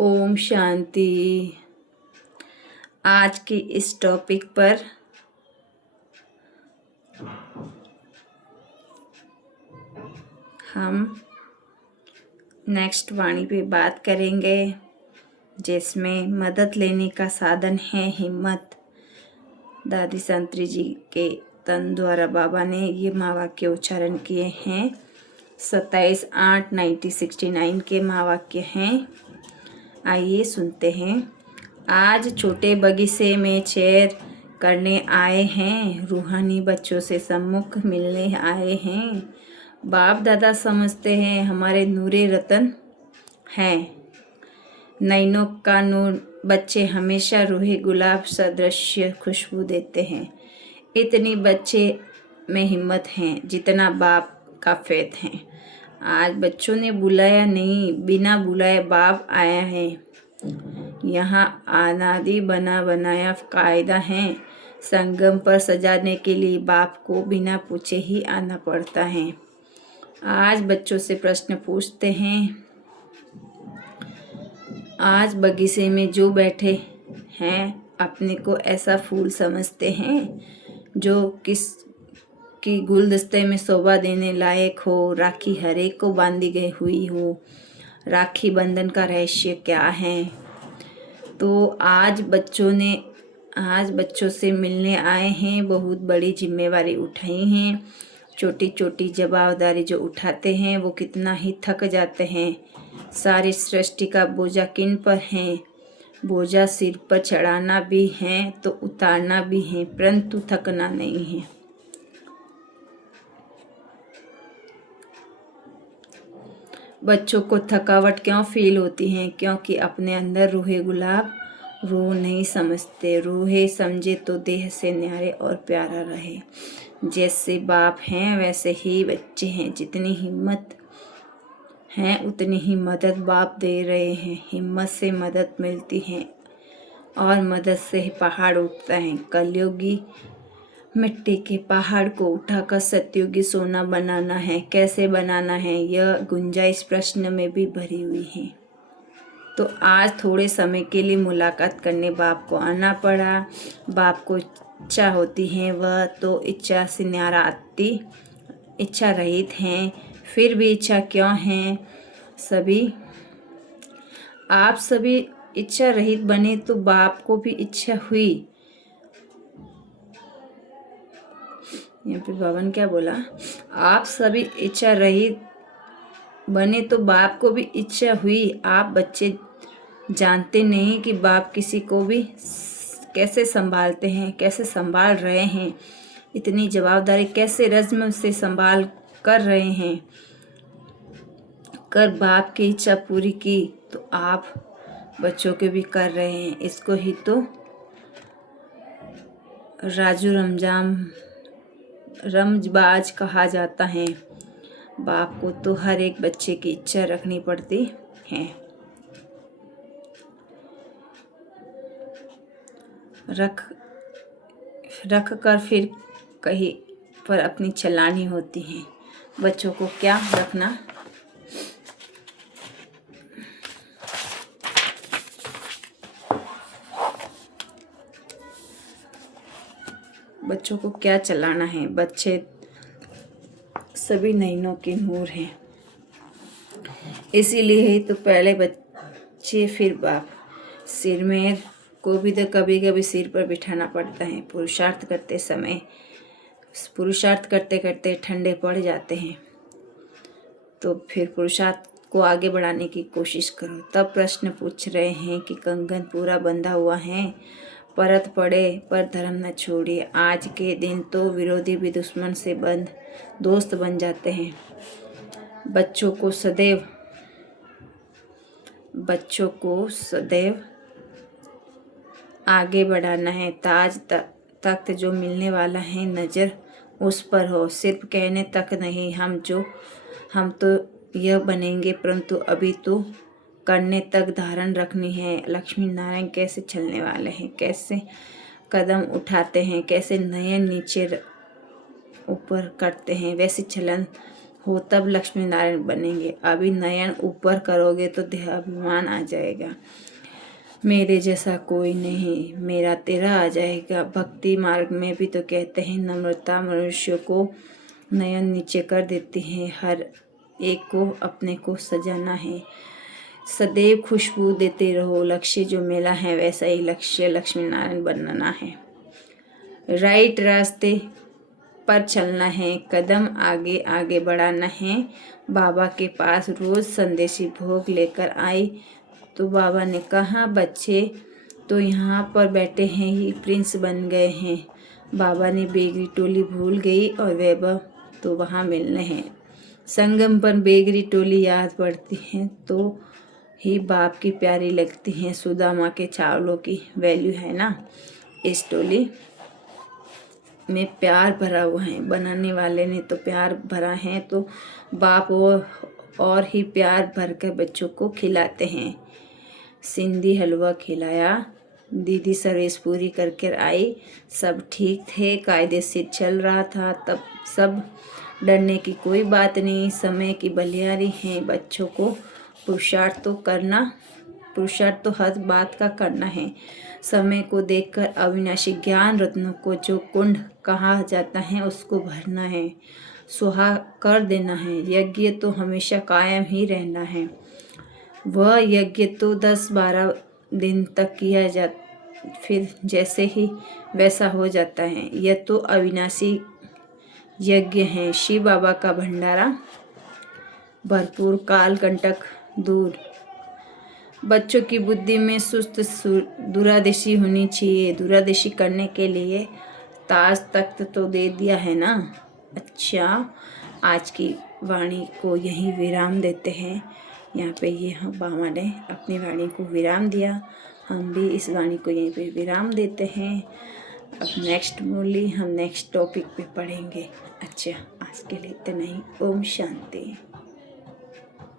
ओम शांति। आज की इस टॉपिक पर हम नेक्स्ट वाणी पे बात करेंगे, जिसमें मदद लेने का साधन है हिम्मत। दादी संतरी जी के तन द्वारा बाबा ने ये महावाक्य उच्चारण किए हैं। 27/8/1969 के महावाक्य हैं। आइए सुनते हैं। आज छोटे बगीचे में सैर करने आए हैं, रूहानी बच्चों से सम्मुख मिलने आए हैं। बाप दादा समझते हैं हमारे नूरे रतन हैं। नैनों का नूर बच्चे हमेशा रूहे गुलाब सदृश्य खुशबू देते हैं। इतनी बच्चे में हिम्मत है जितना बाप का फेथ है। आज बच्चों ने बुलाया नहीं, बिना बुलाए बाप आया है। यहाँ अनादि बना बनाया कायदा है। संगम पर सजाने के लिए बाप को बिना पूछे ही आना पड़ता है। आज बच्चों से प्रश्न पूछते हैं। आज बगीचे में जो बैठे हैं अपने को ऐसा फूल समझते हैं जो किसकी गुलदस्ते में शोभा देने लायक हो। राखी हर एक को बांधी गई हुई हो। राखी बंधन का रहस्य क्या है? तो आज बच्चों से मिलने आए हैं, बहुत बड़ी जिम्मेवारी उठाई हैं। छोटी छोटी जवाबदारी जो उठाते हैं वो कितना ही थक जाते हैं। सारी सृष्टि का बोझा किन पर है? बोझा सिर पर चढ़ाना भी है तो उतारना भी है, परंतु थकना नहीं है। बच्चों को थकावट क्यों फील होती है? क्योंकि अपने अंदर रूहे गुलाब रूह नहीं समझते। रूहे समझे तो देह से न्यारे और प्यारा रहे। जैसे बाप हैं वैसे ही बच्चे हैं। जितनी हिम्मत है उतनी ही मदद बाप दे रहे हैं। हिम्मत से मदद मिलती है और मदद से पहाड़ उठता है। कलयुगी मिट्टी के पहाड़ को उठाकर सतयुगी सोना बनाना है। कैसे बनाना है यह गुंजाइश प्रश्न में भी भरी हुई है। तो आज थोड़े समय के लिए मुलाकात करने बाप को आना पड़ा। बाप को इच्छा होती है वह तो इच्छा से न्यारा आती, इच्छा रहित हैं। फिर भी इच्छा क्यों है? आप सभी इच्छा रहित बने तो बाप को भी इच्छा हुई। यहाँ पे बाबा ने क्या बोला? आप सभी इच्छा रहित बने तो बाप को भी इच्छा हुई। आप बच्चे जानते नहीं कि बाप किसी को भी कैसे संभालते हैं, कैसे संभाल रहे हैं। इतनी जवाबदारी कैसे रज़्म से संभाल कर रहे हैं। कर बाप की इच्छा पूरी की तो आप बच्चों के भी कर रहे हैं। इसको ही तो राजू रमजबाज कहा जाता है। बाप को तो हर एक बच्चे की इच्छा रखनी पड़ती है। रख कर फिर कहीं पर अपनी चलानी होती है। बच्चों को क्या रखना? बच्चों को क्या चलाना है? बच्चे सभी नैनों के नूर हैं। इसीलिए ही तो पहले बच्चे फिर बाप। सिर में को भी तो कभी कभी सिर पर बिठाना पड़ता है। पुरुषार्थ करते करते ठंडे पड़ जाते हैं। तो फिर पुरुषार्थ को आगे बढ़ाने की कोशिश करो। तब प्रश्न पूछ रहे हैं कि कंगन पूरा बंधा हुआ है, परत पड़े पर धर्म न छोड़िए। आज के दिन तो विरोधी भी दुश्मन से दोस्त बन जाते हैं। बच्चों को सदैव आगे बढ़ाना है। ताज तख्त जो मिलने वाला है, नज़र उस पर हो। सिर्फ कहने तक नहीं, हम तो यह बनेंगे, परंतु अभी तो करने तक धारण रखनी है। लक्ष्मी नारायण कैसे चलने वाले हैं, कैसे कदम उठाते हैं, कैसे नयन नीचे ऊपर करते हैं, वैसे चलन हो तब लक्ष्मी नारायण बनेंगे। अभी नयन ऊपर करोगे तो देहाभिमान आ जाएगा। मेरे जैसा कोई नहीं, मेरा तेरा आ जाएगा। भक्ति मार्ग में भी तो कहते हैं नम्रता मनुष्य को नयन नीचे कर देती है। हर एक को अपने को सजाना है। सदैव खुशबू देते रहो। लक्ष्य जो मिला है वैसा ही लक्ष्य लक्ष्मी नारायण बनना है। राइट रास्ते पर चलना है, कदम आगे आगे बढ़ाना है। बाबा के पास रोज संदेशी भोग लेकर आई तो बाबा ने कहा बच्चे तो यहाँ पर बैठे हैं ही प्रिंस बन गए हैं। बाबा ने बेगरी टोली भूल गई और वैभव तो वहाँ मिलने हैं। संगम पर बेगरी टोली याद पड़ती हैं तो ही बाप की प्यारी लगती हैं। सुदामा के चावलों की वैल्यू है ना। इस टोली में प्यार भरा हुआ है। बनाने वाले ने तो प्यार भरा है तो बाप और ही प्यार भरकर बच्चों को खिलाते हैं। सिंधी हलवा खिलाया। दीदी सर्विस पूरी करके आई। सब ठीक थे, कायदे से चल रहा था। तब सब डरने की कोई बात नहीं। समय की बलिहारी है। बच्चों को पुरुषार्थ तो हर बात का करना है। समय को देखकर अविनाशी ज्ञान रत्नों को जो कुंड कहा जाता है उसको भरना है, सुहा कर देना है। यज्ञ तो हमेशा कायम ही रहना है। वह यज्ञ तो 10-12 दिन तक किया जा फिर जैसे ही वैसा हो जाता है। यह तो अविनाशी यज्ञ है। शिव बाबा का भंडारा भरपूर, काल कंटक दूर। बच्चों की बुद्धि में सुस्त दूरदर्शी होनी चाहिए। दूरदर्शी करने के लिए ताज तख्त तो दे दिया है ना। अच्छा, आज की वाणी को यहीं विराम देते हैं। यहाँ पे ये हम बाबा ने अपनी वाणी को विराम दिया। हम भी इस वाणी को यहीं पे विराम देते हैं। अब नेक्स्ट मूली हम नेक्स्ट टॉपिक पे पढ़ेंगे। अच्छा, आज के लिए इतना ही। ओम शांति।